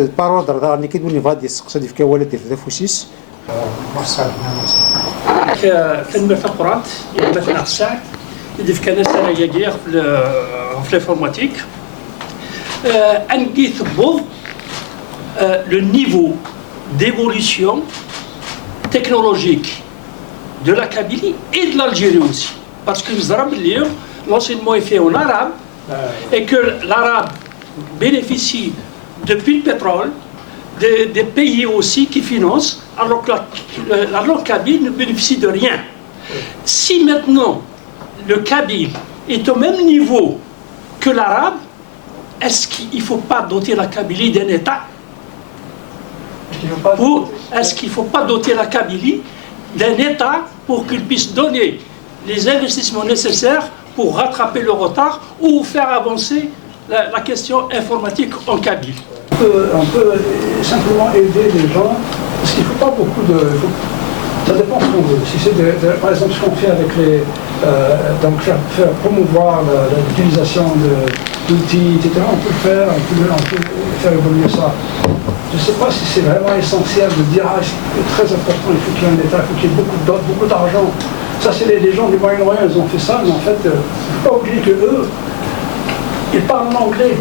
البارود راه كيدوني في هذه السقسه ديال كوالد ديال فوسيس كلمة القرآن مثلا الساعة اللي في كان سنة في l'informatique أنقي ثبوض le niveau d'évolution technologique de la Kabylie et de l'Algérie aussi. Parce que nous avons l'enseignement est fait en arabe et que l'arabe bénéficie depuis le pétrole des pays aussi qui financent, alors que la langue kabyle ne bénéficie de rien. Si maintenant le kabyle est au même niveau que l'arabe, est-ce qu'il ne faut pas doter la Kabylie d'un État? Est-ce qu'il ne faut pas doter la Kabylie d'un État pour qu'il puisse donner les investissements nécessaires pour rattraper le retard ou faire avancer la question informatique en Kabylie? On peut simplement aider les gens, parce qu'il ne faut pas beaucoup de... Ça dépend ce qu'on veut. Si c'est par exemple ce qu'on fait avec les... donc faire promouvoir l'utilisation d'outils, etc., on peut le faire, on peut faire évoluer ça. Je ne sais pas si c'est vraiment essentiel de dire ah, c'est très important, il faut qu'il y ait un État, il faut qu'il y ait beaucoup d'argent. Ça, c'est les gens du Moyen-Orient, ils ont fait ça, mais en fait, il ne faut pas oublier qu'eux, ils parlent en anglais.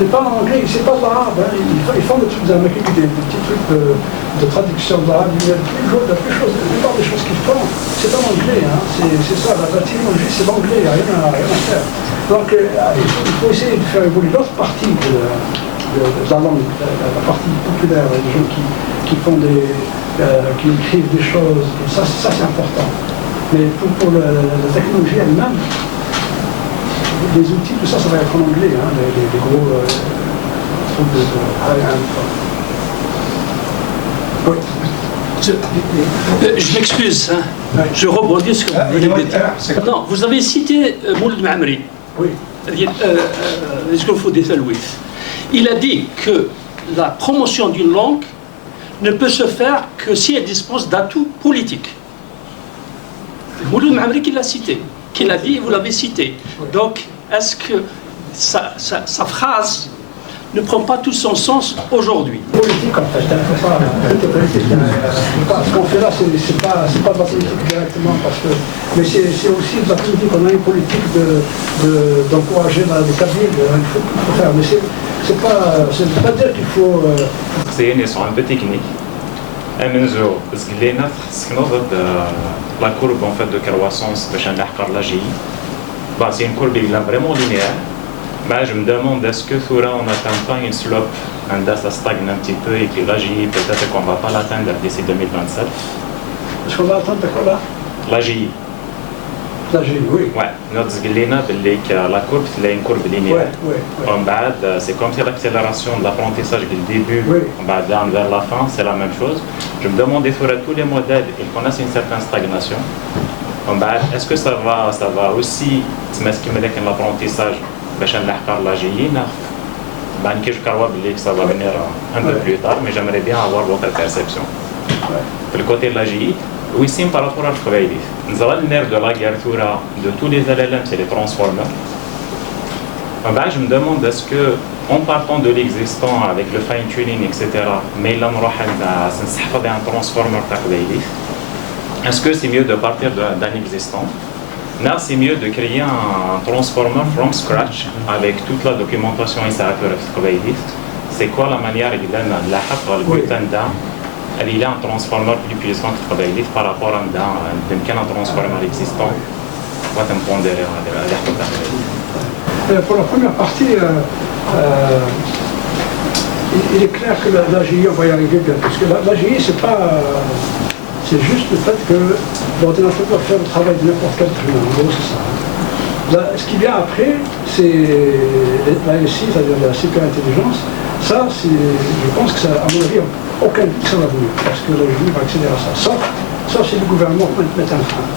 Ils parlent en anglais, c'est pas de l'arabe, hein. Ils font des trucs des petits trucs de traduction de l'arabe, la plupart des choses qu'ils font, c'est en anglais, hein. C'est ça, la technologie c'est l'anglais, il n'y a rien à faire. Donc il faut essayer de faire évoluer l'autre partie de la langue, la partie populaire, les gens qui font qui écrivent des choses, ça c'est important. Mais pour la technologie elle-même, les outils, tout ça, ça va être en anglais, hein, les gros trucs de high-end. Oui. Je m'excuse, hein. Ouais. Je rebondis sur ce que vous venez de dire. Non, vous avez cité Moulid Ma'amri. Oui. Il a dit que la promotion d'une langue ne peut se faire que si elle dispose d'atouts politiques. Moulid Ma'amri qui l'a cité. Qui l'a dit, vous l'avez cité. Donc, est-ce que sa phrase ne prend pas tout son sens aujourd'hui? Politique, en fait, ce qu'on fait là, c'est pas de la politique directement, mais c'est aussi de la politique. On a une politique d'encourager les Kabyles, il faut faire, mais c'est pas dire qu'il faut... C'est une histoire un peu technique. La courbe en fait de croissance de c'est une courbe vraiment linéaire. Mais je me demande est-ce que Thoura on n'atteint pas une slope, ça stagne un petit peu et que l'AGI peut-être qu'on ne va pas l'atteindre d'ici 2027. Est-ce qu'on va atteindre quoi là? L'AGI. L'AGI, oui. Ouais, notre la courbe c'est une courbe linéaire. En bas, c'est comme si l'accélération de l'apprentissage du début, en bas vers la fin, c'est la même chose. Je me demande Thoura tous les modèles, ils connaissent une certaine stagnation. En bas, est-ce que ça va aussi تمسك l'apprentissage باش نلحق لاجيين بعد كي جو que ça va venir un peu plus tard, mais j'aimerais bien avoir votre perception. Le côté de l'AGI, oui, par rapport à Khoubaïlif, nous avons le nerf de la guerre de tous les LLM, c'est les transformers. En bas, je me demande est-ce que en partant de l'existant avec le fine-tuning, etc., mais là nous allons un transformer de Khoubaïlif, est-ce que c'est mieux de partir d'un existant? Là, c'est mieux de créer un transformer from scratch avec toute la documentation et ça c'est quoi la manière il a il a un transformer plus puissant que par rapport à un transformer existant. Quoi tu me pondérer pour la première partie, il est clair que l'AGI va y arriver bien, parce que l'AGI c'est pas... C'est juste le fait que l'ordinateur doit faire le travail de n'importe quel truc, en gros c'est ça. Là, ce qui vient après, c'est la SI, c'est-à-dire la sécurité intelligence. Ça, je pense que ça, à mon avis, aucun doute ça va venir, parce que le juge va accéder à ça. Sauf si le gouvernement peut mettre un frein.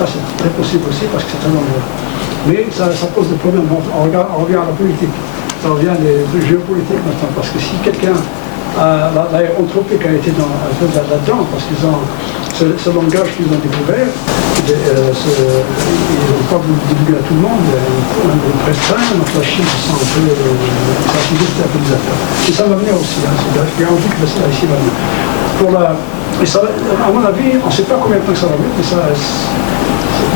Ça c'est très possible aussi, parce que c'est très dangereux. Mais ça pose des problèmes. On revient à la politique. Ça revient des trucs géopolitiques maintenant, parce que si quelqu'un l'aérontropique a été un peu là-dedans, parce qu'ils ont ce langage qu'ils ont découvert, ils n'ont pas voulu divulguer à tout le monde, ils restreignent, donc la Chine se sent un peu stabilisateur. Et ça va venir aussi, j'ai envie que ça ici va venir. Et ça, à mon avis, on ne sait pas combien de temps ça va venir, mais ça,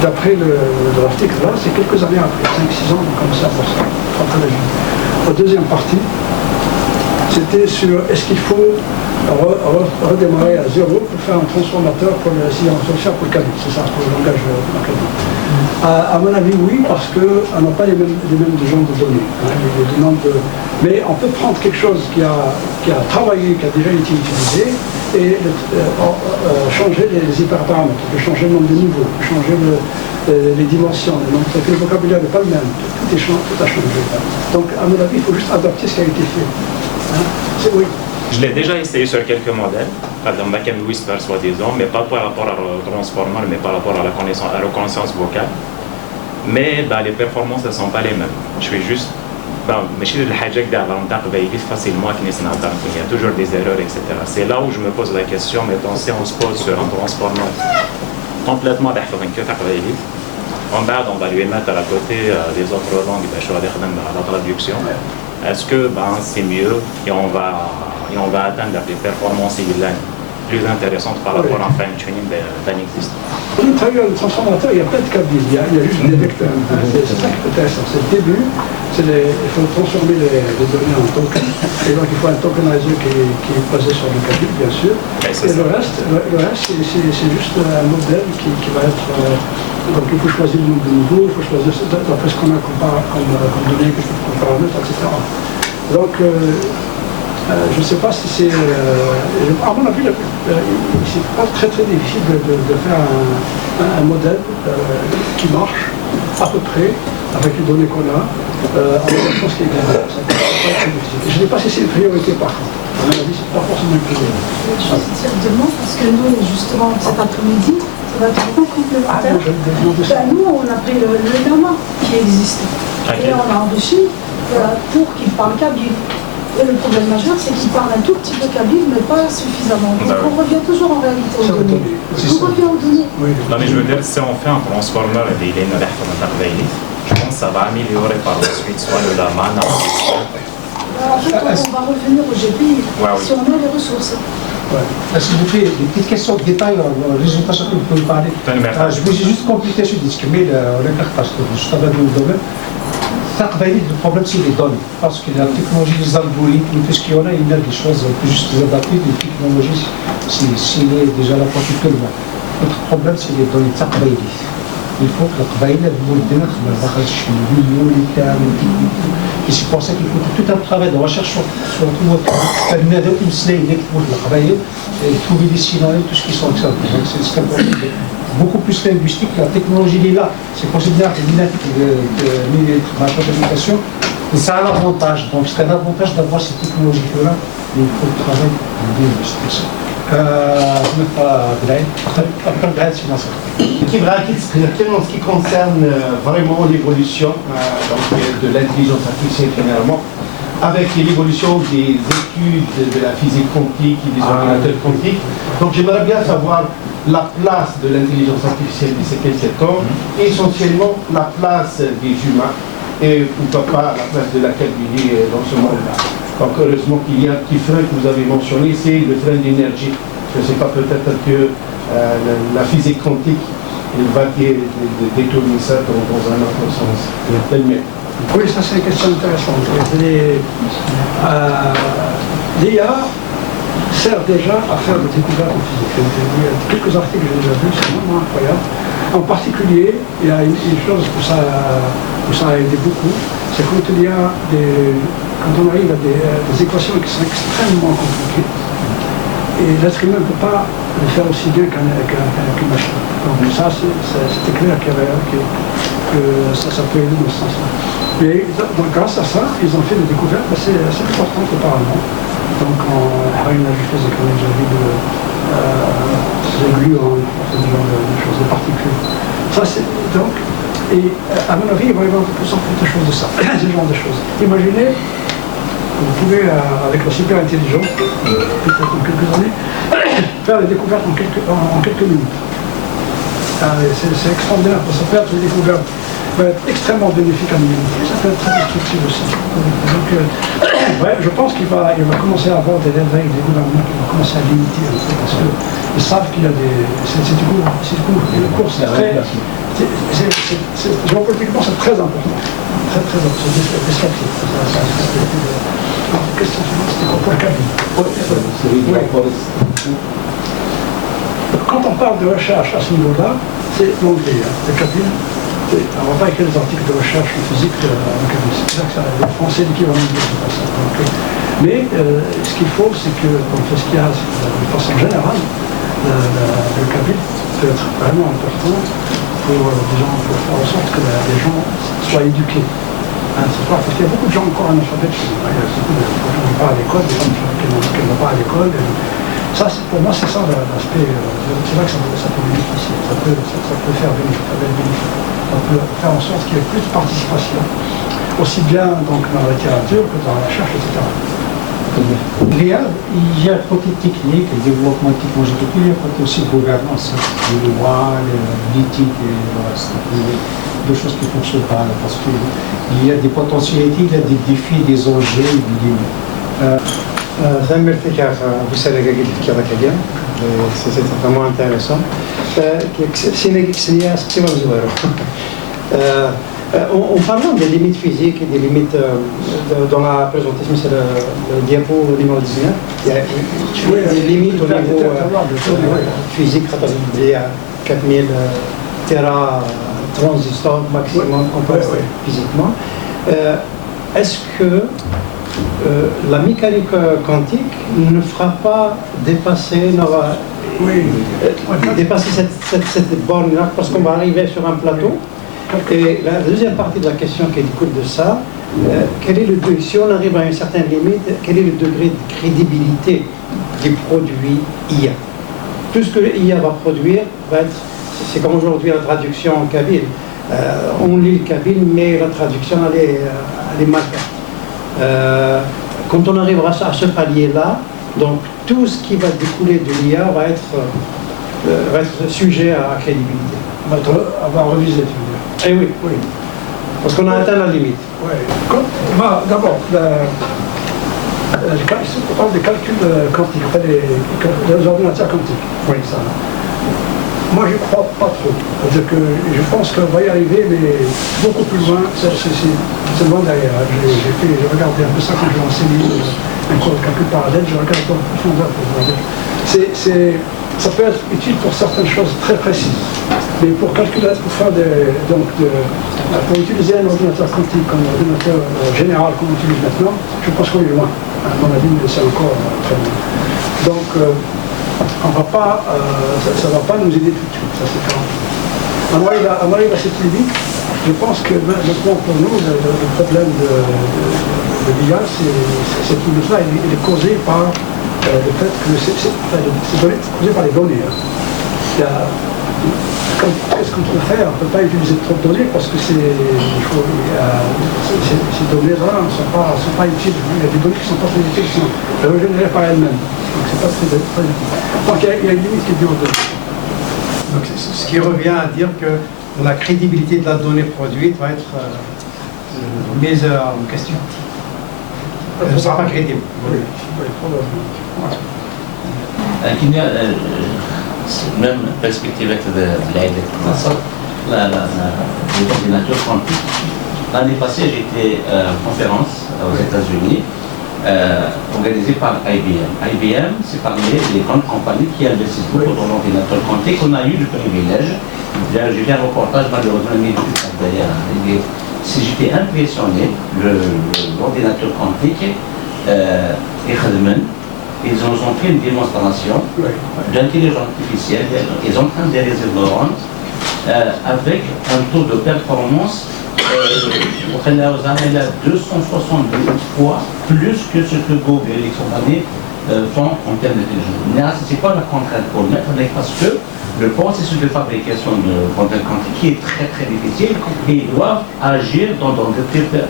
d'après l'article là, c'est quelques années après, 5-6 ans, on commence à voir ça, après la Chine. La deuxième partie, c'était sur est-ce qu'il faut redémarrer à zéro pour faire un transformateur pour le cabine, c'est ça, pour le langage académique. À mon avis, oui, parce qu'on n'a pas les mêmes genres de données. Mais on peut prendre quelque chose qui a travaillé, qui a déjà été utilisé, et changer les hyperparamètres, changer le nombre de niveaux, changer les dimensions, le vocabulaire n'est pas le même, tout a changé. Donc, à mon avis, il faut juste adapter ce qui a été fait. Oui. Je l'ai déjà essayé sur quelques modèles, dans ma Camille Whisper soi-disant, mais pas par rapport au transformer, mais par rapport à la reconnaissance vocale. Mais les performances ne sont pas les mêmes. Je suis juste. Mais je suis facilement il y a toujours des erreurs, etc. C'est là où je me pose la question, mettons, si on se pose sur un transformer complètement on va lui mettre à la côté des autres langues, la traduction. Est-ce que c'est mieux et on va atteindre des performances plus intéressantes par rapport à un fine-tuning d'un existant? Quand on travaille le transformateur, il n'y a pas de cabine, il y a juste des vecteurs. C'est ça qui est intéressant. C'est le début, il faut transformer les données en tokens. Et donc il faut un tokenizer qui est basé sur le cabine, bien sûr. Et le reste, c'est juste un modèle qui va être... donc il faut choisir le nombre de niveaux, il faut choisir d'après ce qu'on a comme données, comme paramètres, etc. Donc, je ne sais pas si c'est... à mon avis, c'est pas très difficile de faire un modèle qui marche à peu près avec les données qu'on a, en adaptant ce qui est gagnant. Je ne sais pas si c'est une priorité par contre. À mon avis, c'est pas forcément une priorité. Je demande parce que nous, justement, cet après-midi, ça va être vraiment complémentaire. Nous, on a pris le gamma qui existe. Et on l'a enrichi pour qu'il parle kabyle. Et le problème majeur, c'est qu'il parle un tout petit peu kabyle, mais pas suffisamment. Donc on revient toujours en réalité aux données. On revient aux données. Non, mais je veux dire, si on fait un transformer et il est je pense que ça va améliorer par la suite soit le lama, en fait, on va revenir au GPI si on a les ressources. S'il vous plaît, des petites questions de détail, résultats sur que vous pouvez parler. Je vais juste compléter sur ce que parce que je travaille dans le domaine. Le problème, c'est les données. Parce que la technologie, les algorithmes, tout ce qu'il y en a, il y a des choses plus juste adaptées. Les technologies, c'est déjà la pratique que le monde. Notre problème, c'est les données. Il faut que la et c'est pour ça qu'il faut tout un travail de recherche sur une slide et trouver des scénarios, tout ce qui sont exemples. Donc c'est important. Beaucoup plus linguistique, la technologie est là, c'est considéré de la communication, et ça a un avantage, donc c'est un avantage d'avoir ces technologies-là, mais il faut travailler linguistique. En ce qui concerne vraiment l'évolution de l'intelligence artificielle généralement, avec l'évolution des études de la physique quantique et des ordinateurs quantiques. Donc j'aimerais bien savoir la place de l'intelligence artificielle d'ici quelques temps, essentiellement la place des humains et pourquoi pas la place de la calculer dans ce monde-là. Donc heureusement qu'il y a un petit frein que vous avez mentionné, c'est le frein d'énergie. Je ne sais pas, peut-être que la physique quantique il va détourner ça dans un autre sens. Oui, ça c'est une question intéressante. L'IA sert déjà à faire des découvertes en physique. Il y a quelques articles que j'ai déjà vus, c'est vraiment incroyable. En particulier, il y a une chose où ça a aidé beaucoup, c'est quand on arrive à des équations qui sont extrêmement compliquées, et l'être humain ne peut pas le faire aussi bien qu'une machine. Donc ça, c'était clair que ça peut aider dans ce sens-là. Mais donc, grâce à ça, ils ont fait des découvertes assez importantes auparavant. Donc Harry a juste fait des avis de gluons, ce genre de choses, de particules. Ça, donc, et à mon avis, il va y avoir de plus en plus de choses de ça, ce genre de choses. Imaginez Vous pouvez, avec la super-intelligence, peut-être en quelques années, faire des découvertes en quelques minutes. C'est extraordinaire, parce que ça peut être une découverte peut être extrêmement bénéfique à l'humanité, ça peut être très destructif aussi. Donc, ouais, je pense qu'il va commencer à avoir des réveils des gouvernements qui vont commencer à limiter un peu, parce qu'ils savent qu'il y a des... C'est du coup, le cours, c'est très... Géopolitiquement, c'est très important. Très, très important. C'est destructif. La question suivante, c'était quoi pour le Kabyle? Quand on parle de recherche à ce niveau-là, c'est l'anglais, le Kabyle. On ne va pas écrire des articles de recherche physique en Kabyle. C'est ça que le français l'équivalent de ça. Mais ce qu'il faut, c'est que, ce qu'il y a de façon générale, le Kabyle peut être vraiment important pour faire en sorte que les gens soient éduqués. Parce qu'il y a beaucoup de gens encore analphabètes. Il y a beaucoup de gens qui ne vont pas à l'école, des gens qui ne vont pas à l'école. Ça, pour moi, c'est ça l'aspect. C'est là que ça peut bénéficier. Ça peut faire bénéfice. Ça peut faire en sorte qu'il y ait plus de participation, aussi bien donc, dans la littérature que dans la recherche, etc. Il y a un côté technique, le développement technologique, il y a un côté aussi gouvernance, les lois, l'éthique, deux choses qui ne fonctionnent pas, parce qu'il y a des potentialités, il y a des défis, des enjeux, des limites. ثم الفكرة بسالة قلت كذا كذا c'est vraiment intéressant. En parlant des limites physiques et des limites dans la présentation, c'est le diapo numéro 19, il y a des limites au niveau physique, il y a 4000 transistors maximum physiquement. Est-ce que la mécanique quantique ne fera pas dépasser cette borne-là, parce qu'on va arriver sur un plateau. Et la deuxième partie de la question qui découle de ça, si on arrive à une certaine limite, quel est le degré de crédibilité des produits IA? Tout ce que l'IA va produire va être, c'est comme aujourd'hui la traduction en kabyle. On lit le kabyle, mais la traduction elle est mal faite. Quand on arrivera à ce palier-là, donc tout ce qui va découler de l'IA va être sujet à crédibilité. On va reviser, tu veux dire. Eh oui, oui. Parce qu'on a atteint la limite. Oui. D'abord, on parle des calculs quantiques, des ordinateurs quantiques. Oui, ça. Moi, je ne crois pas trop. C'est-à-dire que je pense qu'on va y arriver, mais beaucoup plus loin. C'est loin derrière. J'ai regardé un peu ça quand j'ai enseigné un cours de calcul parallèle. Je regarde un peu en profondeur pour voir. Ça peut être utile pour certaines choses très précises. Mais pour calculer, pour faire pour utiliser un ordinateur quantique comme un ordinateur général qu'on utilise maintenant, je pense qu'on est loin. À mon avis, c'est encore très loin. Donc, ça ne va pas nous aider tout de suite, ça c'est clair. On arrive à cette limite. Je pense que maintenant pour nous, le problème de l'IA, cette limite-là, il est causé par le fait que c'est causé par les données. Qu'est-ce qu'on peut faire? On ne peut pas utiliser trop de données parce que ces données-là ne sont pas utiles. Il y a des données qui ne sont pas très utiles, qui sont régénérées par elles-mêmes. Donc c'est pas très utile. Donc il y a une limite qui est dure de... Donc ce qui revient à dire que la crédibilité de la donnée produite va être mise en question. Elle ne sera pas crédible. Oui, probablement. même perspective de l'ordinateur quantique. L'année passée, j'étais en conférence aux États-Unis, organisée par IBM. IBM, c'est parmi les grandes compagnies qui investissent beaucoup dans l'ordinateur quantique. On a eu du privilège. J'ai fait un reportage, malheureusement, d'ailleurs. Si j'étais impressionné, l'ordinateur quantique, ils ont fait une démonstration d'intelligence artificielle. Ils sont en train de réaliser neurones avec un taux de performance de 270 fois plus que ce que Google, ils sont allés sont en termes d'intelligence. Ce n'est pas la contrainte pour le mettre, mais parce que le processus de fabrication de conteneurs quantiques qui est très très difficile et ils doivent agir dans des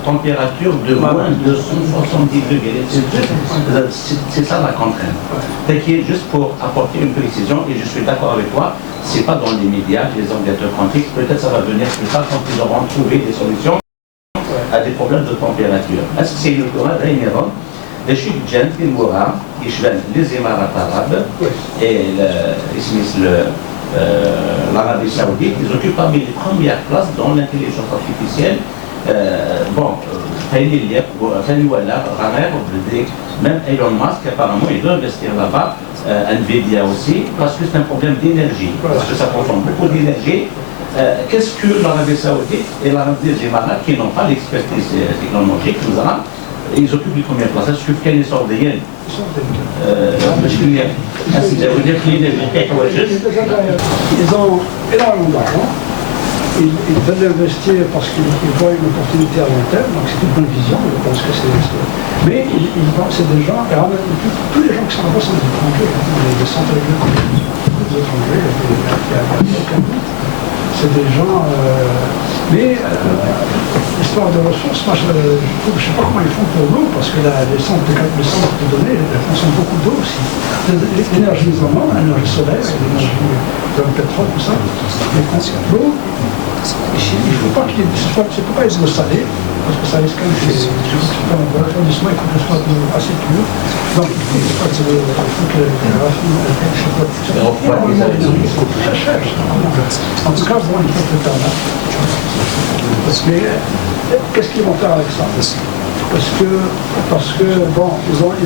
températures de moins de 270 degrés Celsius. C'est ça la contrainte. Juste pour apporter une précision, et je suis d'accord avec toi, ce n'est pas dans les médias, les ordinateurs quantiques, peut-être ça va venir plus tard quand ils auront trouvé des solutions à des problèmes de température. Est-ce que c'est le cas d'Aïneron? Les chiffres Gent, les Moura, les Émirats arabes et l'Arabie Saoudite, ils occupent parmi les premières places dans l'intelligence artificielle. Même Elon Musk, apparemment, il veut investir là-bas, Nvidia aussi, parce que c'est un problème d'énergie, parce que ça consomme beaucoup d'énergie. Qu'est-ce que l'Arabie Saoudite et l'Arabie des Émirats, qui n'ont pas l'expertise technologique, nous avons, ils occupent les premières places. Est-ce que كاين صورديين ils ont énormément d'argent, ils veulent investir parce qu'ils voient une opportunité à long terme, donc c'est une bonne vision, je pense que c'est... Mais c'est des gens, tous les gens qui sont là-bas sont des étrangers, des centaines de beaucoup d'étrangers, il n'y a aucun doute. C'est des gens... mais l'histoire de ressources, moi je ne sais pas comment ils font pour l'eau, parce que les centres de données consomment beaucoup d'eau aussi. L'énergie ils en ont, l'énergie solaire, l'énergie de pétrole, tout ça. Mais l'eau, il ne faut pas qu'il y ait... C'est pourquoi ils le salé, parce que ça risque quand même de faire un refroidissement, il faut que ce soit assez pur. Donc il faut que les rafines, je sais pas, c'est très cher. En tout cas, bon, il faut le faire là. Mais qu'est-ce qu'ils vont faire avec ça? Parce que bon, ils ont un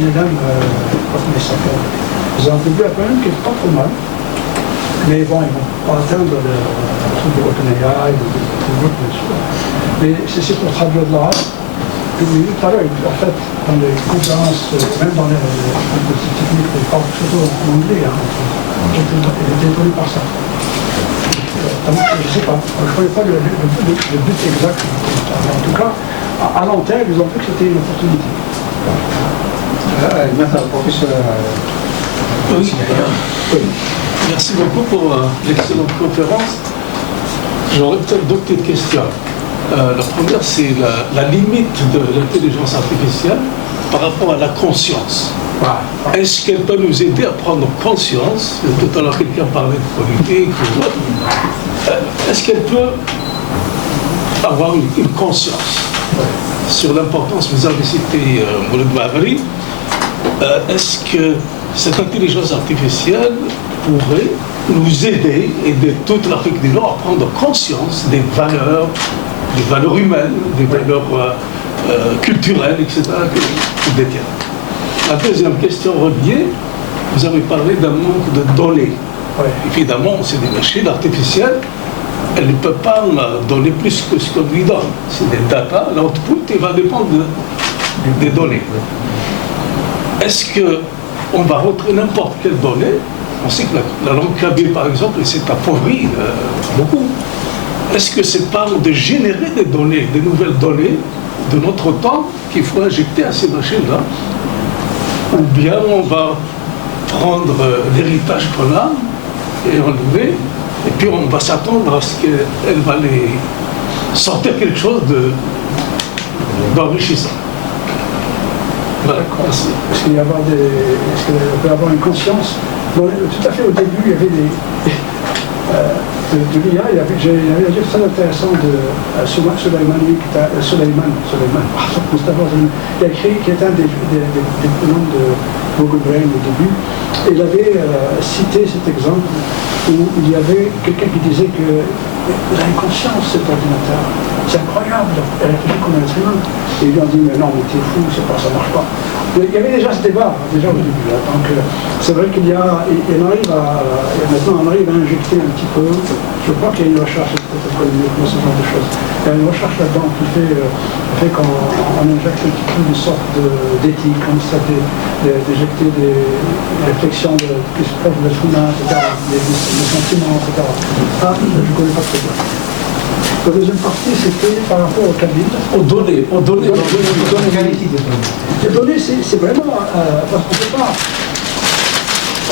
énorme, comment il s'appelle? Ils ont un début à qui est pas trop mal. Mais bon, ils ne vont pas atteindre le truc de OpenAI, de Google, bien sûr. Mais c'est pour traduire de l'arabe. Tout à l'heure, en fait, dans les conférences, même dans les techniques, ils parlent surtout en anglais. J'ai été étonné par ça. Je ne sais pas, je ne connais pas le but exact. En tout cas, à long terme, ils ont vu que c'était une opportunité. Maintenant, professeur. Oui. Merci beaucoup pour l'excellente conférence. J'aurais peut-être deux petites questions. La première, c'est la limite de l'intelligence artificielle par rapport à la conscience. Est-ce qu'elle peut nous aider à prendre conscience? Tout à l'heure, quelqu'un parlait de politique ou autre. Est-ce qu'elle peut avoir une conscience sur l'importance? Vous avez cité Mouled Mavri. Est-ce que cette intelligence artificielle pourrait nous aider toute l'Afrique du Nord à prendre conscience des valeurs humaines, des valeurs culturelles, etc., qu'ils détiennent? La deuxième question reliée, vous avez parlé d'un manque de données. Évidemment, c'est des machines artificielles, elle ne peut pas donner plus que ce qu'on lui donne. C'est des data, l'output, il va dépendre des données. Est-ce qu'on va rentrer n'importe quelle donnée? On sait que la langue kabyle, par exemple, s'est appauvrie beaucoup. Est-ce que c'est pas de générer des données, des nouvelles données de notre temps qu'il faut injecter à ces machines-là? Ou bien on va prendre l'héritage qu'on a et enlever, et puis on va s'attendre à ce qu'elle va les sortir quelque chose d'enrichissant. Voilà. Merci. Est-ce qu'il peut y avoir une conscience? Bon, tout à fait, au début, il y avait de l'IA, il y avait un livre très intéressant de Suleiman, qui a écrit, qui est un des membres de Google Brain au début. Et il avait cité cet exemple où il y avait quelqu'un qui disait que vous avez conscience, cet ordinateur, c'est incroyable, elle réfléchit comme un être humain. Et ils lui ont dit, mais non, mais t'es fou, ça marche pas. Il y avait déjà ce débat, déjà au début. Donc c'est vrai qu'il y a, maintenant on arrive à injecter un petit peu, je crois qu'il y a une recherche, peut-être ce genre de choses. Il y a une recherche là-dedans qui fait qu'on injecte un petit peu une sorte d'éthique, comme ça, d'éjecter des réflexions plus proches de l'être humain, etc., des sentiments, etc. Ça, je ne connais pas très bien. La deuxième partie, c'était par rapport au cabine. Aux données. La qualité des données. Les données, c'est vraiment... parce qu'on ne peut pas...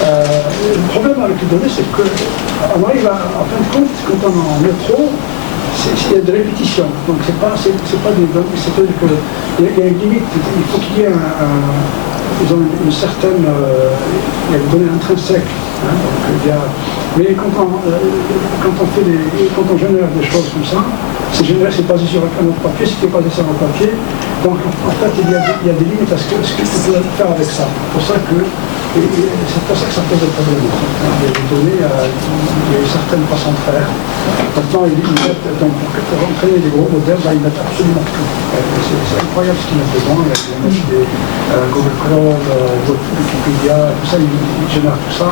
le problème avec les données, c'est qu'on arrive en fin de compte, quand on en met trop, il y a de répétition. Donc c'est pas des données, c'est-à-dire qu'il y a une limite, il faut qu'il y ait ils ont une certaine... il y a des données intrinsèques. Hein, donc mais quand on génère des choses comme ça, c'est basé sur un autre papier, c'est basé sur un papier. Donc en fait, il y a des limites à ce que tu peux faire avec ça. C'est pour ça que ça pose des problèmes. Il y a des données, il y a une certaine façon de faire. Maintenant, ils mettent, donc, pour entraîner des gros modèles, ils mettent absolument tout. C'est incroyable ce qu'ils mettent dedans. Ils mettent des Google Chrome, Wikipédia, tout ça, ils génèrent tout ça.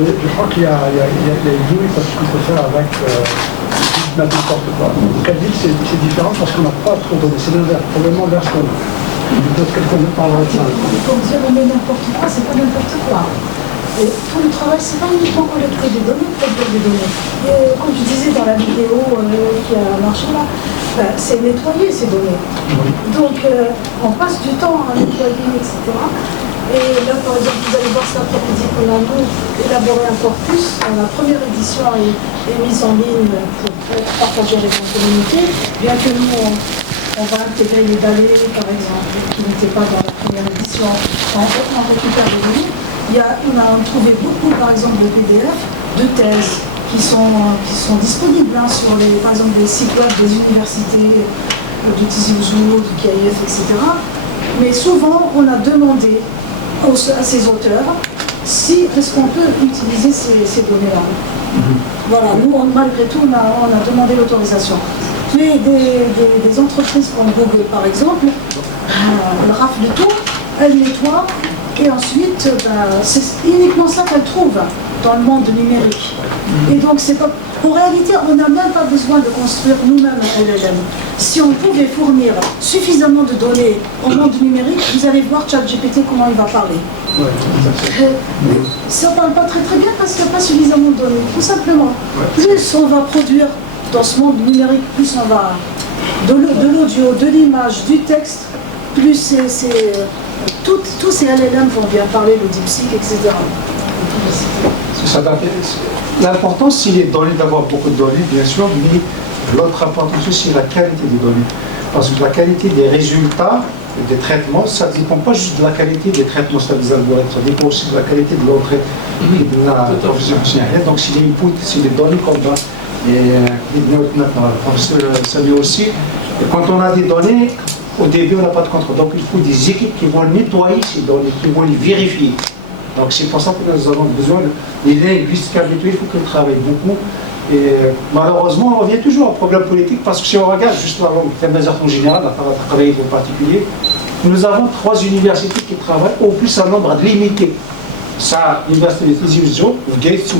Mais je crois qu'il y a une limite à ce qu'on peut faire avec n'importe quoi. Cabine, c'est différent parce qu'on n'a pas trop donné. C'est l'inverse, probablement l'inverse qu'on a. Peut-être quelqu'un me parlera de ça. Pour dire on met n'importe quoi, c'est pas n'importe quoi. Et tout le travail, c'est pas uniquement collecter des données, produire des données. Et, comme je disais dans la vidéo qui a marché là, c'est nettoyer ces données. Donc on passe du temps à nettoyer, etc. Et là, par exemple, vous allez voir cet après-midi qu'on a nous élaboré un corpus. La première édition est mise en ligne pour partager avec la communauté. Bien que nous, on va intégrer les données, par exemple, qui n'étaient pas dans la première édition, on récupère les données. On a trouvé beaucoup, par exemple, de PDF, de thèses qui sont disponibles sur, par exemple, les sites web des universités, du Tizi Ouzou, du KIF, etc. Mais souvent, on a demandé à ces auteurs est-ce qu'on peut utiliser ces données-là. Voilà, nous, malgré tout, on a demandé l'autorisation. Mais des entreprises comme Google, par exemple, elles raflent tout, elles nettoient, et ensuite, c'est uniquement ça qu'elles trouvent dans le monde numérique. Et donc, en réalité, on n'a même pas besoin de construire nous-mêmes un LLM. Si on pouvait fournir suffisamment de données au monde numérique, vous allez voir ChatGPT comment il va parler. Ça ne parle pas très bien parce qu'il n'y a pas suffisamment de données, tout simplement. Plus on va produire dans ce monde numérique, plus on va de l'audio, de l'image, du texte, plus tous ces LLM vont bien parler, le DeepSeek, etc. L'important, c'est les données, d'avoir beaucoup de données, bien sûr, mais l'autre importance aussi, c'est la qualité des données. Parce que la qualité des résultats, des traitements, ça ne dépend pas juste de la qualité des traitements, c'est des algorithmes, ça dépend aussi de la qualité de l'entrée de la profession. Donc, c'est les inputs, c'est les données qu'on donne. Et le professeur Samy aussi, quand on a des données, au début, on n'a pas de contrôle. Donc, il faut des équipes qui vont nettoyer ces données, qui vont les vérifier. Donc, c'est pour ça que nous avons besoin des linguistes habitués, il faut qu'ils travaillent beaucoup. Et malheureusement, on revient toujours au problème politique, parce que si on regarde juste la langue en général, la travail en particulier, nous avons 3 universités qui travaillent, au plus un nombre limité. Ça, l'université de Tizi Ouzou, Gates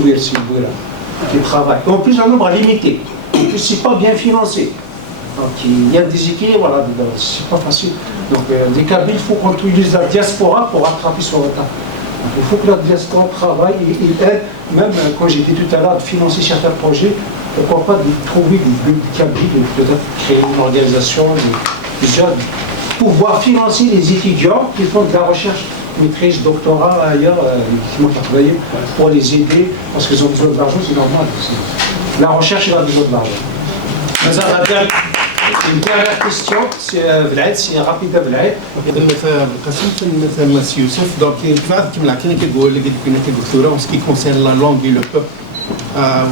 qui travaille. En plus, un nombre limité. En plus, c'est pas bien financé. Donc, il y a des équilibres, voilà, c'est pas facile. Donc, les Kabyles, il faut qu'on utilise la diaspora pour rattraper son retard. Donc, il faut que la diaspora travaille et aide, même quand j'ai dit tout à l'heure, de financer certains projets, pourquoi pas de trouver des Kabyles, peut-être créer une organisation, déjà pouvoir financer les étudiants qui font de la recherche, maîtrise, doctorat ailleurs, qui vont travailler pour les aider, parce qu'ils ont besoin de l'argent, c'est normal. La recherche, elle a besoin de l'argent. Une dernière question, c'est rapide à Vlad. Monsieur Youssef, donc en ce qui concerne la langue et le peuple,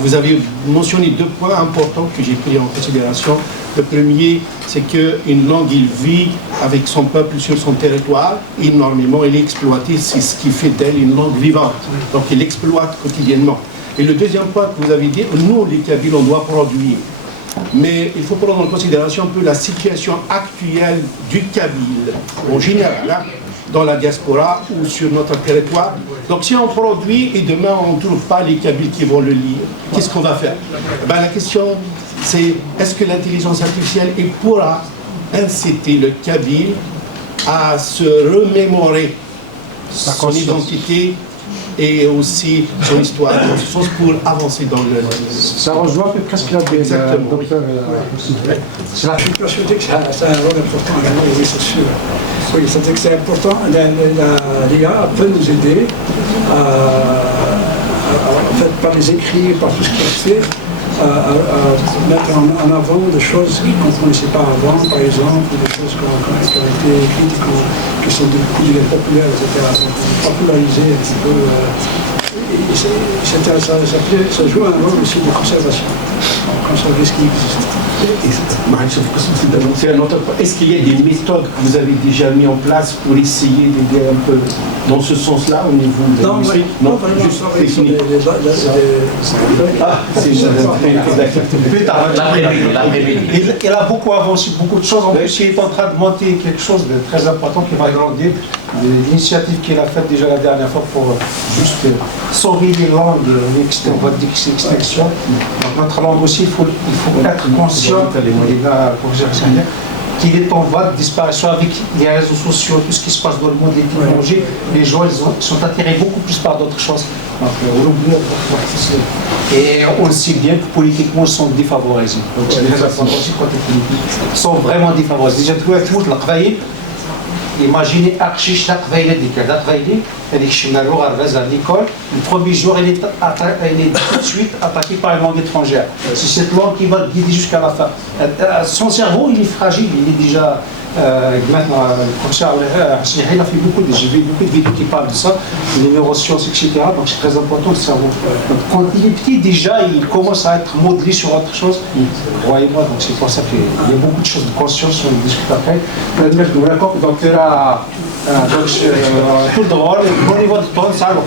vous avez mentionné 2 points importants que j'ai pris en considération. Le premier, c'est qu'une langue, il vit avec son peuple sur son territoire énormément, elle est exploitée, c'est ce qui fait d'elle une langue vivante. Donc elle exploite quotidiennement. Et le deuxième point que vous avez dit, nous les Kabyles, on doit produire. Mais il faut prendre en considération un peu la situation actuelle du Kabyle, en général, hein, dans la diaspora ou sur notre territoire. Donc si on produit et demain on ne trouve pas les Kabyles qui vont le lire, qu'est-ce qu'on va faire? La question c'est, est-ce que l'intelligence artificielle pourra inciter le Kabyle à se remémorer son identité et aussi son histoire, dans ce sens pour avancer dans le... Ça rejoint à peu près ce qu'il a dit. Exactement. Docteur, Je suis persuadé que ça a un rôle important également, oui, c'est sûr. Oui, c'est que c'est important. L'IA peut nous aider en fait, par les écrits, par tout ce qui est fait, à mettre en avant des choses qu'on ne connaissait pas avant, par exemple, des choses qui ont été écrites, qui sont devenues populaires, etc. Donc, populariser un petit peu. Ça joue un rôle aussi de conservation. Conserver ce qui existe. Est-ce qu'il y a des méthodes que vous avez déjà mises en place pour essayer d'aider un peu dans ce sens-là au niveau de non, vraiment, juste technique. Il a beaucoup avancé, beaucoup de choses. En plus, il est en train de monter quelque chose de très important qui va grandir. L'initiative qu'il a faite déjà la dernière fois pour juste sauver les langues, on va dire que c'est l'extinction. Donc notre langue aussi, il faut être conscient qu'il est en voie de disparition avec les réseaux sociaux, tout ce qui se passe dans le monde des technologies. Les gens ils sont attirés beaucoup plus par d'autres choses. Donc, et on sait bien que politiquement ils sont défavorisés. Donc c'est très important aussi côté politique. Ils sont vraiment défavorisés. Déjà, tout le monde, imaginez Archiche Taqvaïli, elle est à l'école. Le premier jour, elle est tout de suite attaquée par une langue étrangère. C'est cette langue qui va le guider jusqu'à la fin. Son cerveau, il est fragile, il est déjà. Maintenant, le professeur il a fait j'ai vu beaucoup de vidéos qui parlent de ça, les neurosciences, etc. Donc c'est très important le cerveau. Donc, quand il est petit, déjà, il commence à être modelé sur autre chose. Croyez-moi, donc c'est pour ça qu'il y a beaucoup de choses de conscience, on discute après. Donc il y a tout le droit, au niveau du temps, ça, alors,